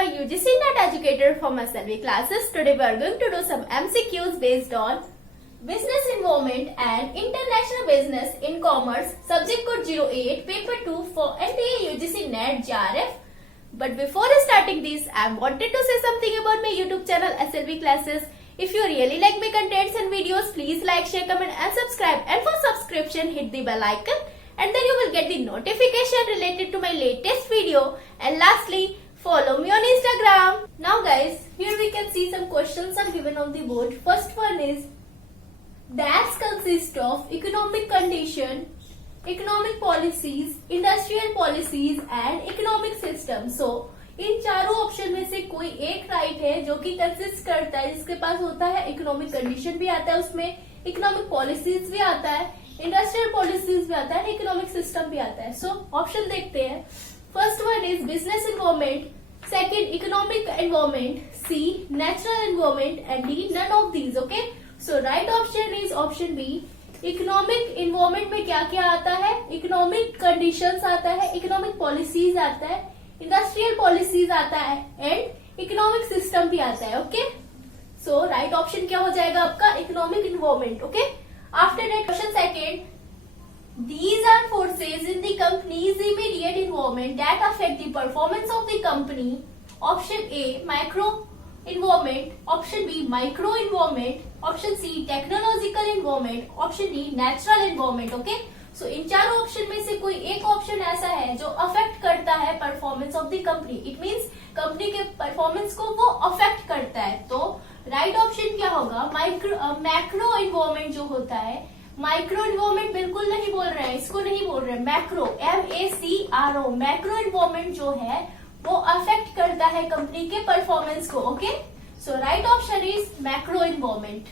my UGC NET educator from SLV classes. Today we are going to do some MCQs based on business involvement and international business in commerce, subject code 08, paper 2 for NTA UGC NET JRF. But before starting this, I wanted to say something about my YouTube channel SLV classes. If you really like my contents and videos, please like, share, comment and subscribe. And for subscription, hit the bell icon. And then you will get the notification related to my latest video. And lastly, follow me on Instagram. Now guys, here we can see some questions are given on the board. First one is, that consists of economic condition, economic policies, industrial policies and economic system. So, इन चारों option में से कोई एक right है जो कि consist करता है, जिसके पास होता है इकोनॉमिक कंडीशन भी आता है, उसमें इकोनॉमिक पॉलिसीज भी आता है, इंडस्ट्रियल पॉलिसीज भी आता है, इकोनॉमिक सिस्टम भी आता है. सो ऑप्शन देखते हैं. First one is business environment, second economic environment, C natural environment and D none of these. Okay, so right option is option B. Economic environment में क्या क्या आता है? इकोनॉमिक कंडीशंस आता है, इकोनॉमिक पॉलिसीज आता है, इंडस्ट्रियल पॉलिसीज आता है एंड इकोनॉमिक सिस्टम भी आता है. ओके, सो राइट ऑप्शन क्या हो जाएगा आपका? Economic environment. Okay, after that question second, these are forces in the company's immediate environment that affect the performance of the company. Option A macro environment, option B micro environment, option C technological environment, option D natural environment. Okay, सो इन चारों option में से कोई एक option ऐसा है जो affect करता है performance of the company. It means company के परफॉर्मेंस को वो अफेक्ट करता है. तो राइट ऑप्शन क्या होगा? मैक्रो एनवायरमेंट जो होता है, माइक्रो एनवायरमेंट बिल्कुल नहीं बोल रहे हैं, इसको नहीं बोल रहे हैं. मैक्रो MACRO मैक्रो एनवायरमेंट जो है वो अफेक्ट करता है कंपनी के परफॉर्मेंस को. Okay, so right option is macro environment.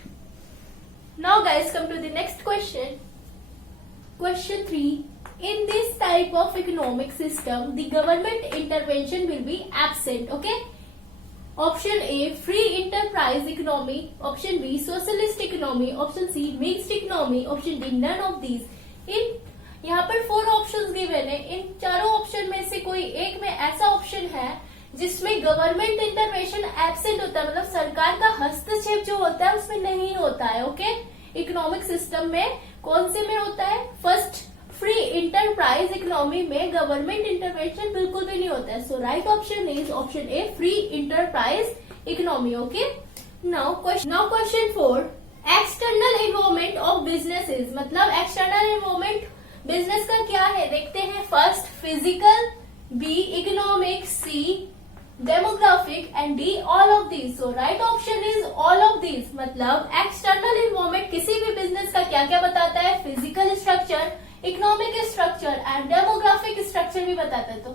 Now guys come to the next question. Question 3. In this type of economic system, the government intervention will be absent. Okay. Option A, free enterprise economy. Option B, socialist economy. Option C, mixed economy. Option D, none of these. इन यहाँ पर 4 options given है. इन चारों option में से कोई एक में ऐसा ऑप्शन है जिसमें गवर्नमेंट इंटरवेंशन एब्सेंट होता है, मतलब सरकार का हस्तक्षेप जो होता है उसमें नहीं होता है. ओके, इकोनॉमिक सिस्टम में कौन से में होता है? फर्स्ट, फ्री इंटरप्राइज इकोनॉमी में गवर्नमेंट इंटरवेंशन बिल्कुल भी नहीं होता है. So right option is option A, free enterprise economy. Okay, now question 4. External involvement of businesses, मतलब एक्सटर्नल इन्वॉल्वमेंट बिजनेस का क्या है देखते हैं. First physical, B economic, C demographic and D all of these. So right option is all of these. मतलब external involvement किसी भी business का क्या क्या बताता है? Physical structure, economic structure and demographic structure भी बताता है. तो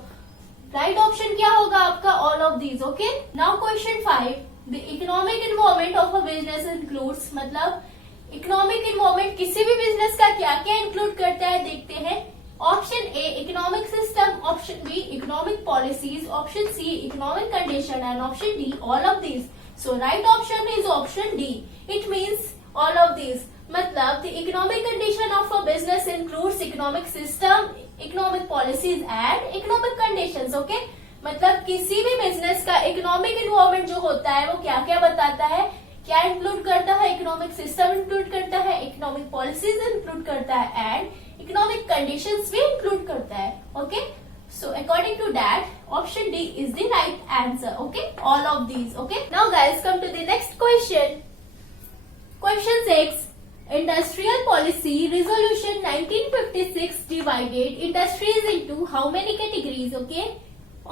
राइट ऑप्शन क्या होगा आपका? All of these. Okay, now question 5. The economic involvement of a business includes, मतलब इकोनॉमिक इन्वॉल्वमेंट किसी भी बिजनेस का क्या क्या इंक्लूड करता है देखते हैं. Option A economic system, option B economic policies, option C economic condition and option D all of these. So right option is option D. It means all of these. मतलब the economic condition of a business includes economic system, economic policies and economic conditions. Okay, मतलब किसी भी business का economic involvement जो होता है वो क्या क्या बताता है, क्या इंक्लूड करता है? इकोनॉमिक सिस्टम इंक्लूड करता है, इकोनॉमिक पॉलिसीज इंक्लूड करता है एंड इकोनॉमिक कंडीशंस भी इंक्लूड करता है. Okay, so according to that option D is the right answer. Okay, all of these. Okay, now guys come to the next question. Question 6. Industrial Policy Resolution 1956 divided industries into how many categories? Okay,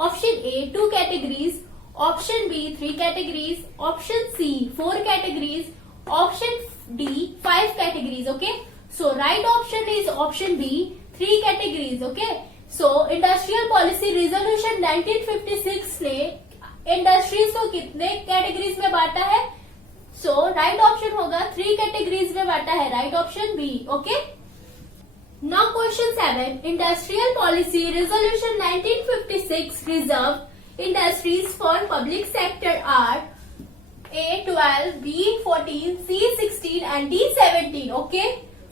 option A 2 categories, option B 3 categories, option C 4 categories, option D 5 categories. Okay, so right option is option B 3 categories. Okay, so Industrial Policy Resolution 1956 ने industries को कितने categories में बांटा है? So right option होगा 3 categories में बांटा है. Right option B. Okay, now question 7. Industrial policy resolution 1956 reserve industries for public sector are A12, B14, C16 and D17. Okay,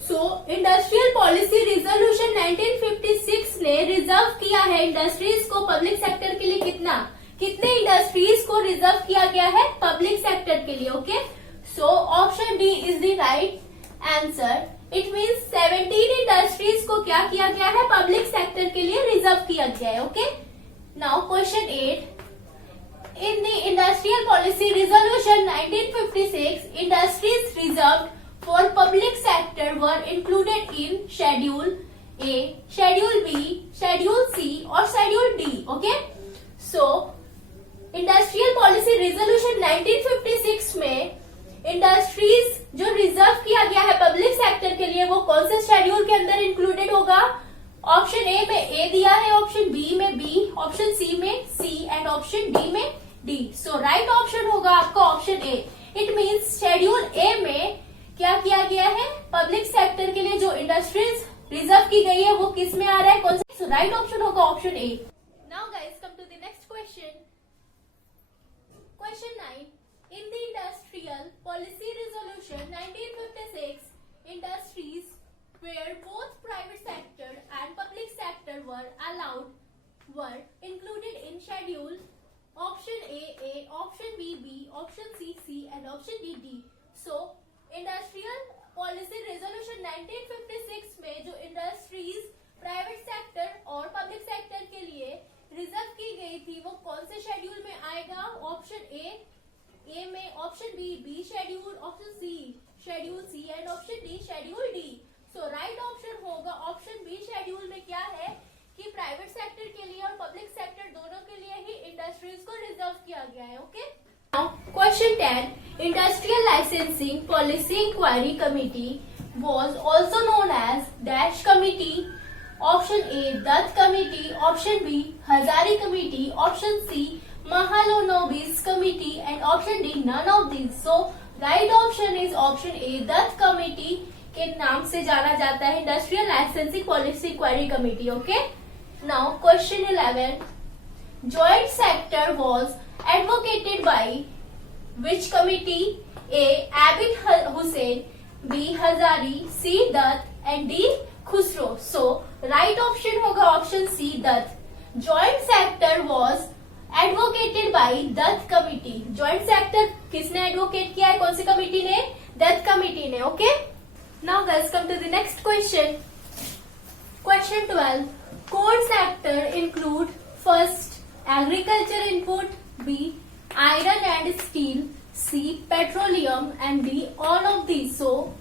so industrial policy resolution 1956 ने रिजर्व किया है इंडस्ट्रीज को public sector के लिए कितना? कितने इंडस्ट्रीज को रिजर्व किया गया है पब्लिक सेक्टर के लिए? Okay, so option D is the right answer. It means 17 industries को क्या किया गया है? पब्लिक सेक्टर के लिए रिजर्व किया गया है। Okay, now question 8। In the industrial policy resolution 1956, industries reserved for public sector were included in Schedule A, Schedule B, Schedule C or Schedule D. Okay, so Industrial Policy Resolution 1956 में industries जो reserve किया गया है public sector के लिए वो कौन से शेड्यूल के अंदर इंक्लूडेड होगा? ऑप्शन ए में ए दिया है, ऑप्शन बी में बी, ऑप्शन सी में सी एंड ऑप्शन डी में डी। सो राइट ऑप्शन होगा आपका option A. It means schedule A में क्या किया गया है? पब्लिक सेक्टर के लिए जो इंडस्ट्रीज रिजर्व की गई है वो किस में आ रहा है? कौन सा? सो राइट ऑप्शन होगा option A. Now guys come to the next question. Question 9। In the industrial policy resolution 1956, industries where both private sector and public sector were allowed were included in schedule option A, option B, option C, and option D. So industrial policy resolution 1956 में जो industries private sector और public sector के लिए reserve की गई थी वो कौन से शेड्यूल में आएगा? ऑप्शन ए में, option B schedule, option C schedule C and option D schedule D. So right option होगा ऑप्शन बी। शेड्यूल में क्या है कि प्राइवेट सेक्टर के लिए और पब्लिक सेक्टर दोनों के लिए ही इंडस्ट्रीज को रिजर्व किया गया है। Okay, Now, question 10. Industrial Licensing Policy Inquiry Committee was also known as Dash Committee. Option A, Dutt Committee. Option B, Hazari Committee. Option C, Mahalanobis Committee. And option D, none of these. So, right option is option A, Dutt Committee के नाम से जाना जाता है Industrial Licensing Policy Inquiry Committee. Okay. Now, question 11. Joint sector was advocated by which committee? A, Abid Hussain, B, Hazari, C, Dutt and D, Khusro. So right option होगा option C, Dutt. Joint sector was advocated by Dutt committee. Joint sector किसने advocate किया है? कौन सी committee ने? Dutt committee ने। Okay. Now guys come to the next question. Question 12. Core sector include first agriculture input, B, iron and steel, C, petroleum and D, all of these. So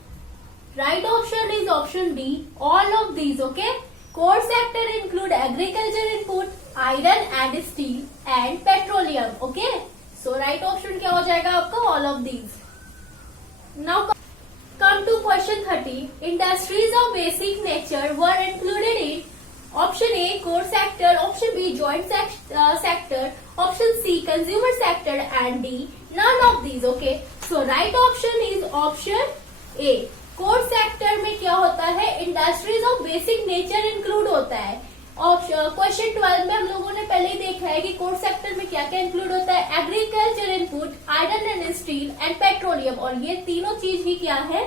right option is option D, all of these. Okay, core sector include agriculture input, iron and steel and petroleum. Okay, so right option क्या हो जाएगा आपका? all of these. Now come to question 30. Industries of basic nature were included in option A, core sector, option B, joint sector, option C, consumer sector and D, none of these. Okay, so right option is option A. core sector में क्या होता है? Industries of basic nature include होता है। Question 12 में हम लोगों ने पहले ही देखा है कि कोर सेक्टर में क्या क्या इंक्लूड होता है? Agriculture input, iron and steel and petroleum. और ये तीनों चीज ही क्या है?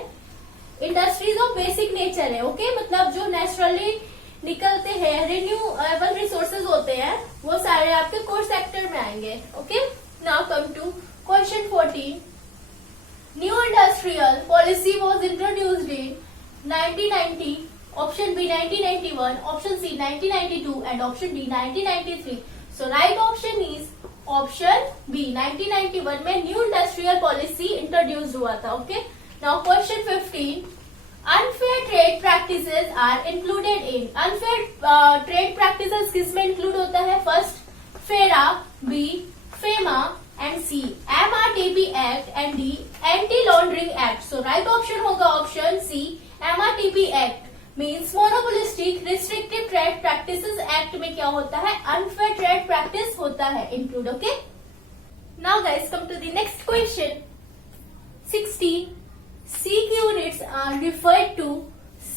इंडस्ट्रीज ऑफ बेसिक नेचर है। ओके, मतलब जो नेचुरली निकलते हैं, रिन्यूएबल रिसोर्सेज होते हैं, वो सारे आपके कोर सेक्टर में आएंगे। Okay, now come to question 14। New industrial policy was introduced in 1990, option B 1991, option C 1992 and option D 1993। So right option is option B 1991 में न्यू इंडस्ट्रियल पॉलिसी इंट्रोड्यूस हुआ था। Okay, now question 15। Unfair trade practices are included in. Unfair trade practices किस में include होता है? First FERA, B FEMA and C MRTP act and D anti laundering act. So right option होगा option C MRTP act means monopolistic restrictive trade practices act में क्या होता है? Unfair trade practice होता है include. Okay, now guys come to the next question 16। Sick units are referred to.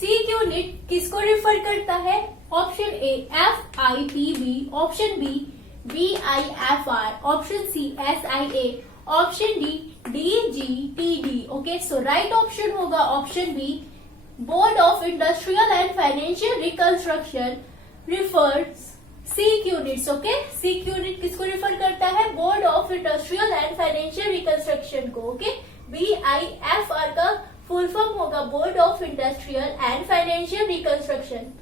Sick unit किसको refer करता है? Option A FIPB, option B BIFR, option C SIA, option D DGTD। Okay, so right option होगा option B board of industrial and financial reconstruction refers sick units. Okay, sick unit किसको refer करता industrial and financial reconstruction को, okay, BIFR का full form होगा board of industrial and financial reconstruction.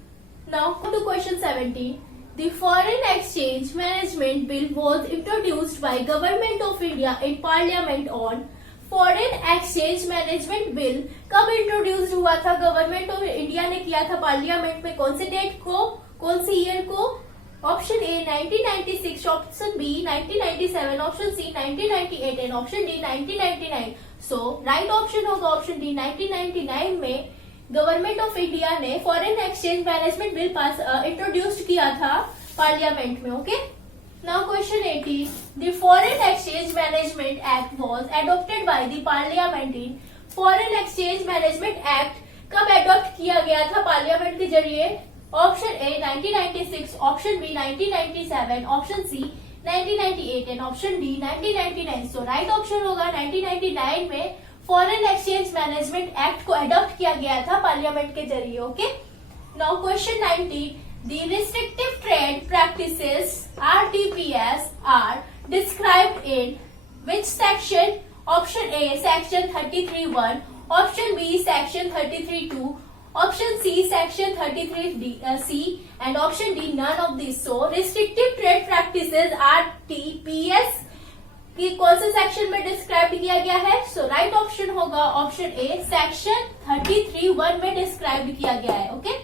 Now to question 17। The Foreign Exchange Management Bill was introduced by Government of India in Parliament on foreign exchange management bill कब introduce हुआ था? Government of India ने किया था parliament में, कौन से date को, कौन सी ईयर को? Option A 1996, option B 1997, option C 1998 and option D 1999। So right option होगा ऑप्शन डी 1999 में गवर्नमेंट ऑफ इंडिया ने foreign exchange management bill pass introduce किया था पार्लियामेंट में, okay. Now question 18. The Foreign Exchange Management Act was adopted by the Parliament in Foreign Exchange Management Act कब adopt किया गया था parliament के जरिए? Option A 1996, option B 1997, option C 1998 and option D 1999। So right option होगा 1999 में foreign exchange management act को adopt किया गया था पार्लियामेंट के जरिए, okay. Now question 19. The restrictive trade practices RTPS are described in which section? Option A section 33(1), option B section 33(2), option C section 33(C) and option D none of these. So restrictive trade practices RTPS की कौन से section में describe किया गया है? So right option होगा option A section 33(1) में describe किया गया है, ओके।